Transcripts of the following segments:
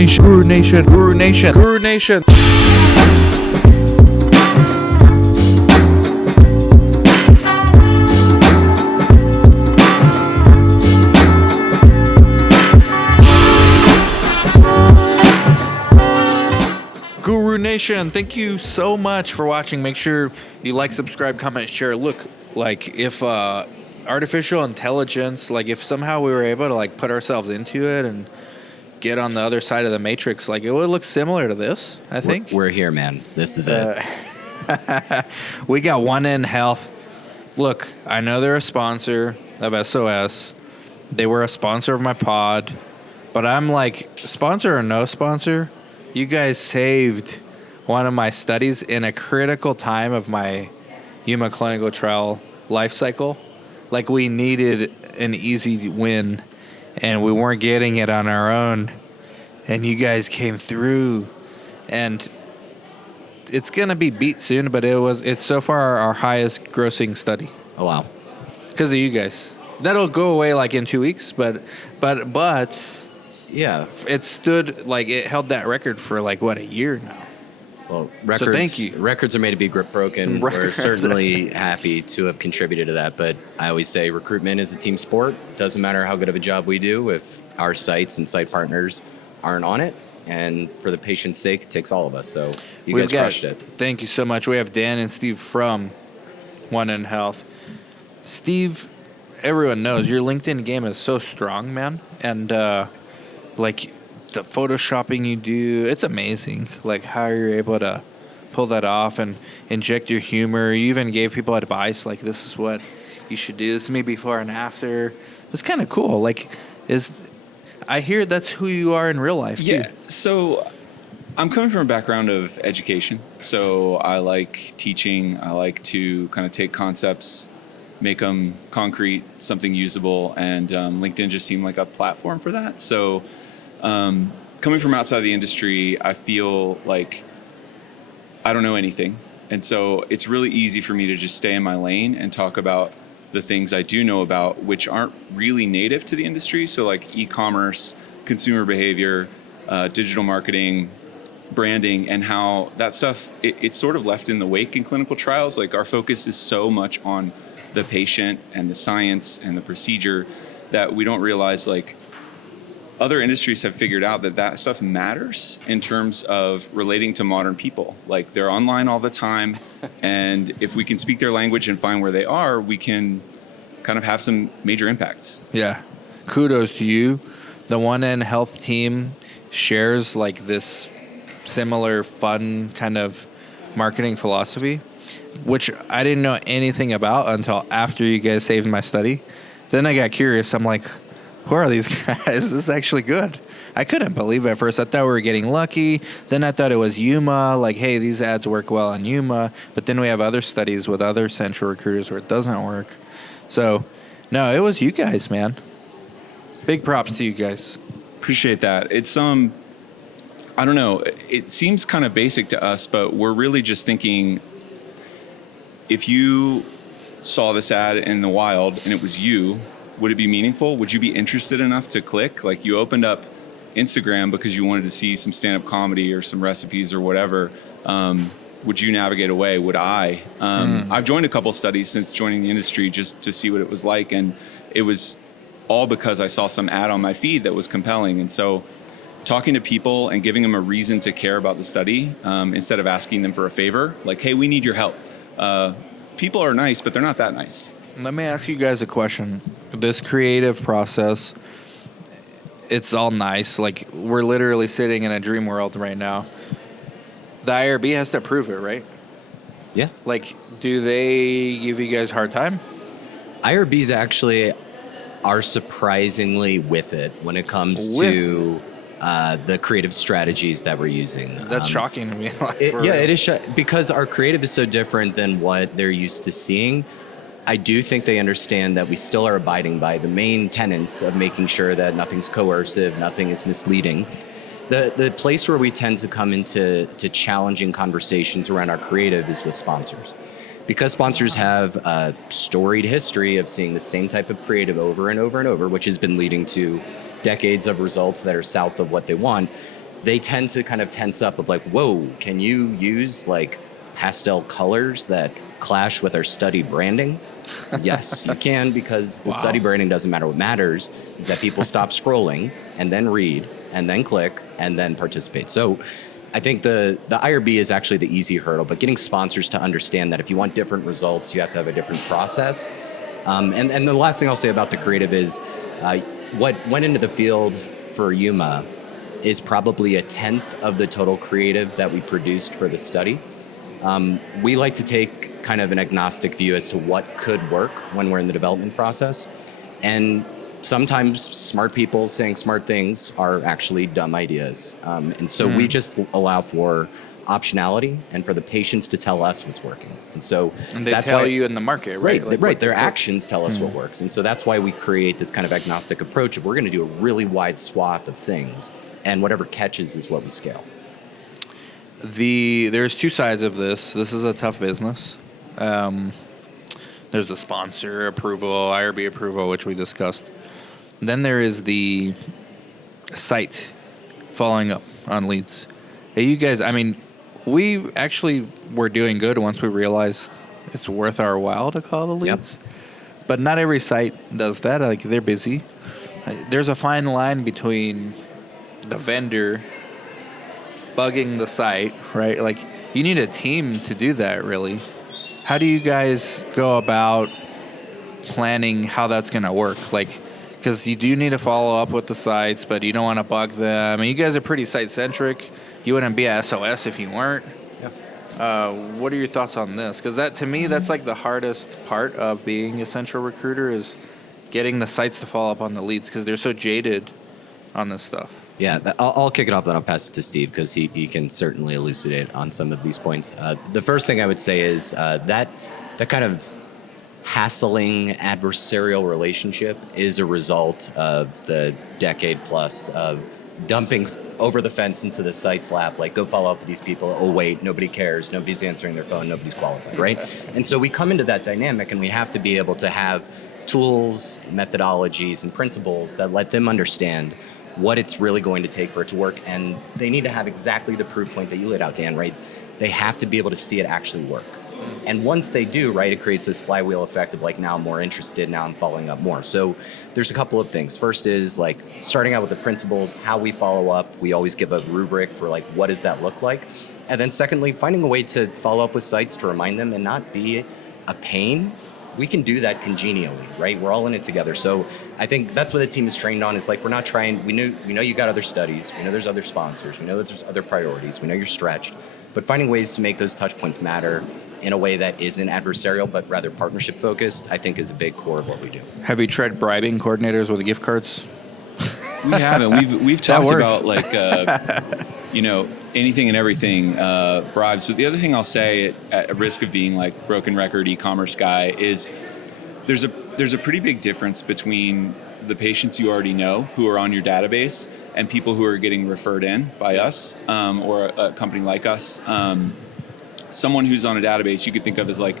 Nation, Guru Nation, Guru Nation, Guru Nation. Guru Nation, thank you so much for watching. Make sure you like, subscribe, comment, share. Look, like if artificial intelligence, like if somehow we were able to like put ourselves into it and get on the other side of the matrix, like it would look similar to this, I think. We're here, man. This is it. We got 1nHealth. Look, I know they're a sponsor of SOS. They were a sponsor of my pod. But I'm like, sponsor or no sponsor, you guys saved one of my studies in a critical time of my Yuma clinical trial life cycle. Like we needed an easy win, and we weren't getting it on our own. And you guys came through, and it's gonna be beat soon. But it's so far our highest grossing study. Oh wow! Because of you guys. That'll go away like in 2 weeks, but Yeah. it stood like it held that record for like what, a year now. Well, records. So thank you. Records are made to be broken. We're Records. certainly happy to have contributed to that. But I always say recruitment is a team sport. Doesn't matter how good of a job we do if our sites and site partners aren't on it. And for the patient's sake, it takes all of us. So you guys crushed it. Thank you so much. We have Dan and Steve from 1nHealth. Steve, everyone knows your LinkedIn game is so strong, man. And like the photoshopping you do, it's amazing. Like how you're able to pull that off and inject your humor. You even gave people advice like this is what you should do. This is me before and after. It's kind of cool. Like I hear that's who you are in real life too. Yeah. So I'm coming from a background of education. So I like teaching. I like to kind of take concepts, make them concrete, something usable, and LinkedIn just seemed like a platform for that. So coming from outside the industry, I feel like I don't know anything. And so it's really easy for me to just stay in my lane and talk about the things I do know about, which aren't really native to the industry. So like e-commerce, consumer behavior, digital marketing, branding, and how that stuff, it's sort of left in the wake in clinical trials. Like our focus is so much on the patient and the science and the procedure that we don't realize like other industries have figured out that stuff matters in terms of relating to modern people. Like they're online all the time. And if we can speak their language and find where they are, we can kind of have some major impacts. Yeah. Kudos to you. The 1nHealth team shares like this similar fun kind of marketing philosophy, which I didn't know anything about until after you guys saved my study. Then I got curious. I'm like, who are these guys? This is actually good. I couldn't believe it at first. I thought we were getting lucky. Then I thought it was Yuma. Like, hey, these ads work well on Yuma. But then we have other studies with other central recruiters where it doesn't work. So, no, it was you guys, man. Big props to you guys. Appreciate that. It's I don't know. It seems kind of basic to us, but we're really just thinking, if you saw this ad in the wild and it was you, would it be meaningful? Would you be interested enough to click? Like you opened up Instagram because you wanted to see some stand-up comedy or some recipes or whatever. Would you navigate away? Would I? I've joined a couple studies since joining the industry just to see what it was like. And it was all because I saw some ad on my feed that was compelling. And so talking to people and giving them a reason to care about the study instead of asking them for a favor, like, hey, we need your help. People are nice, but they're not that nice. Let me ask you guys a question. This creative process, it's all nice. Like, we're literally sitting in a dream world right now. The IRB has to approve it, right? Yeah. Like, do they give you guys a hard time? IRBs actually are surprisingly with it when it comes to the creative strategies that we're using. That's shocking to me. It is because our creative is so different than what they're used to seeing. I do think they understand that we still are abiding by the main tenets of making sure that nothing's coercive, nothing is misleading. The place where we tend to come into challenging conversations around our creative is with sponsors. Because sponsors have a storied history of seeing the same type of creative over and over and over, which has been leading to decades of results that are south of what they want, they tend to kind of tense up of like, whoa, can you use like pastel colors that clash with our study branding? Yes, you can, because the study branding doesn't matter. What matters is that people stop scrolling and then read and then click and then participate. So I think the IRB is actually the easy hurdle, but getting sponsors to understand that if you want different results, you have to have a different process. And the last thing I'll say about the creative is what went into the field for Yuma is probably a tenth of the total creative that we produced for the study. We like to take kind of an agnostic view as to what could work when we're in the development process. And sometimes smart people saying smart things are actually dumb ideas. And so we just allow for optionality and for the patients to tell us what's working. And so And they that's tell why, you in the market, right? right, right. Their actions tell us what works. And so that's why we create this kind of agnostic approach. If we're going to do a really wide swath of things, and whatever catches is what we scale. There's two sides of this. This is a tough business. There's the sponsor approval, IRB approval, which we discussed. Then there is the site following up on leads. Hey, you guys, I mean, we actually were doing good once we realized it's worth our while to call the leads. Yep. But not every site does that. Like, they're busy. There's a fine line between the vendor bugging the site, right? Like, you need a team to do that, really. How do you guys go about planning how that's going to work? Like, because you do need to follow up with the sites, but you don't want to bug them. I mean, you guys are pretty site-centric. You wouldn't be a SOS if you weren't. Yeah. What are your thoughts on this? Because that, to me, that's like the hardest part of being a central recruiter is getting the sites to follow up on the leads because they're so jaded on this stuff. Yeah, I'll kick it off, then I'll pass it to Steve because he can certainly elucidate on some of these points. The first thing I would say is that kind of hassling adversarial relationship is a result of the decade plus of dumping over the fence into the site's lap, like, go follow up with these people. Oh, wait, nobody cares. Nobody's answering their phone. Nobody's qualified, right? And so we come into that dynamic and we have to be able to have tools, methodologies, and principles that let them understand what it's really going to take for it to work. And they need to have exactly the proof point that you laid out, Dan, right? They have to be able to see it actually work. And once they do, right, it creates this flywheel effect of like, now I'm more interested, now I'm following up more. So there's a couple of things. First is like starting out with the principles, how we follow up. We always give a rubric for like, what does that look like? And then secondly, finding a way to follow up with sites to remind them and not be a pain. We can do that congenially, right? We're all in it together. So I think that's what the team is trained on, is like, we're not trying, we know you got other studies, we know there's other sponsors, we know that there's other priorities, we know you're stretched, but finding ways to make those touch points matter in a way that isn't adversarial, but rather partnership focused, I think is a big core of what we do. Have you tried bribing coordinators with gift cards? We haven't. We've talked about like, anything and everything, bribes. So the other thing I'll say at risk of being like broken record e-commerce guy is there's a pretty big difference between the patients you already know who are on your database and people who are getting referred in by us or a company like us. Someone who's on a database you could think of as like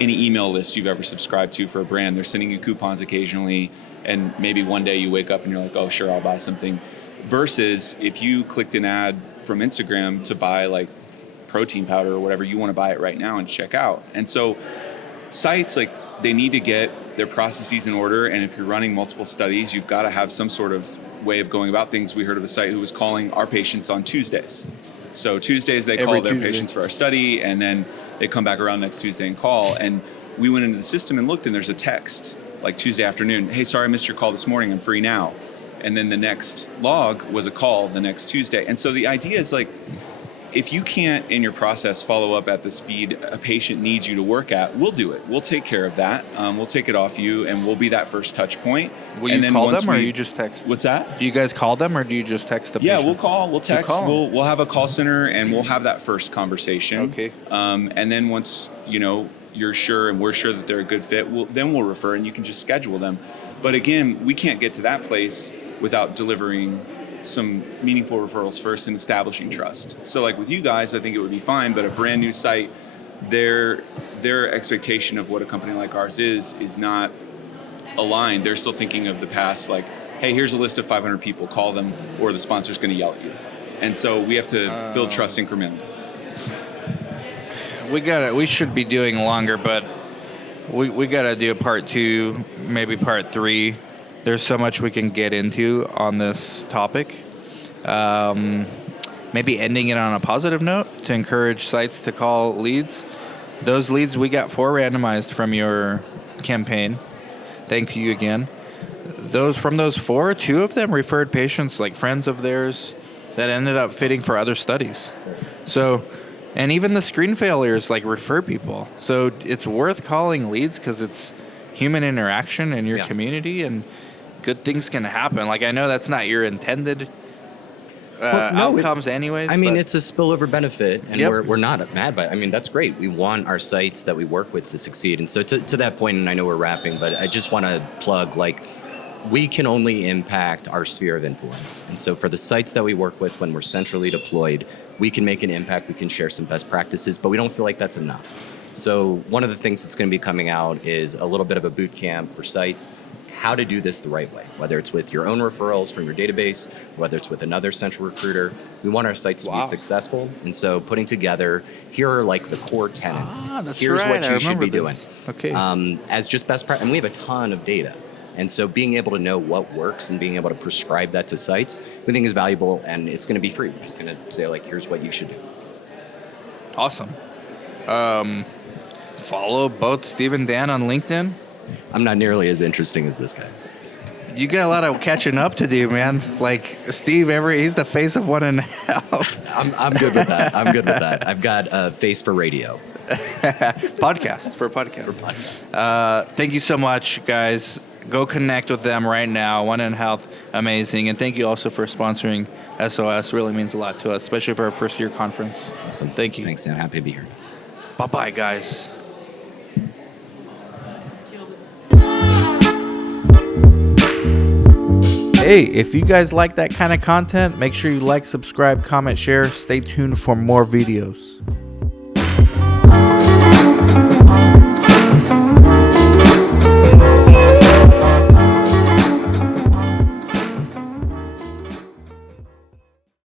any email list you've ever subscribed to for a brand. They're sending you coupons occasionally, and maybe one day you wake up and you're like, oh, sure, I'll buy something. Versus if you clicked an ad from Instagram to buy like protein powder or whatever, you want to buy it right now and check out. And so sites, like, they need to get their processes in order. And if you're running multiple studies, you've got to have some sort of way of going about things. We heard of a site who was calling our patients on Tuesdays. So Tuesdays, they call their patients for our study, and then they come back around next Tuesday and call. And we went into the system and looked, and there's a text, like Tuesday afternoon, hey, sorry I missed your call this morning, I'm free now. And then the next log was a call the next Tuesday. And so the idea is like, if you can't in your process follow up at the speed a patient needs you to work at, we'll do it. We'll take care of that. We'll take it off you, and we'll be that first touch point. Will you call them, or you just text? What's that? Do you guys call them, or do you just text the patient? Yeah, we'll call, we'll text, we'll have a call center, and we'll have that first conversation. Okay. And then once you're sure and we're sure that they're a good fit, then we'll refer, and you can just schedule them. But again, we can't get to that place without delivering some meaningful referrals first and establishing trust. So like with you guys, I think it would be fine, but a brand new site, their expectation of what a company like ours is not aligned. They're still thinking of the past, like, hey, here's a list of 500 people, call them, or the sponsor's going to yell at you. And so we have to build trust incrementally. We should be doing longer, but we got to do a part 2, maybe part 3. There's so much we can get into on this topic. Maybe ending it on a positive note to encourage sites to call leads. Those leads, we got 4 randomized from your campaign. Thank you again. From those 4, 2 of them referred patients, like friends of theirs, that ended up fitting for other studies. So, and even the screen failures like refer people. So it's worth calling leads because it's human interaction in your community, and good things can happen. Like, I know that's not your intended outcomes anyways. I mean, it's a spillover benefit, and Yep. we're not mad by it. I mean, that's great. We want our sites that we work with to succeed. And so to that point, and I know we're wrapping, but I just want to plug, like, we can only impact our sphere of influence. And so for the sites that we work with when we're centrally deployed, we can make an impact, we can share some best practices, but we don't feel like that's enough. So one of the things that's going to be coming out is a little bit of a boot camp for sites, how to do this the right way, whether it's with your own referrals from your database, whether it's with another central recruiter. We want our sites to be successful. And so putting together, here are like the core tenets. Here's what you should be doing. Okay. As just best practice. And we have a ton of data. And so being able to know what works and being able to prescribe that to sites, we think is valuable, and it's going to be free. We're just going to say, like, here's what you should do. Awesome. Follow both Steve and Dan on LinkedIn. I'm not nearly as interesting as this guy. You got a lot of catching up to do, man. Like Steve, he's the face of 1nHealth. I'm good with that. I'm good with that. I've got a face for radio. Podcast. Thank you so much, guys. Go connect with them right now. 1nHealth, amazing. And thank you also for sponsoring SOS. Really means a lot to us, especially for our first year conference. Awesome. Thank you. Thanks, Dan. Happy to be here. Bye-bye, guys. Hey, if you guys like that kind of content, make sure you like, subscribe, comment, share. Stay tuned for more videos.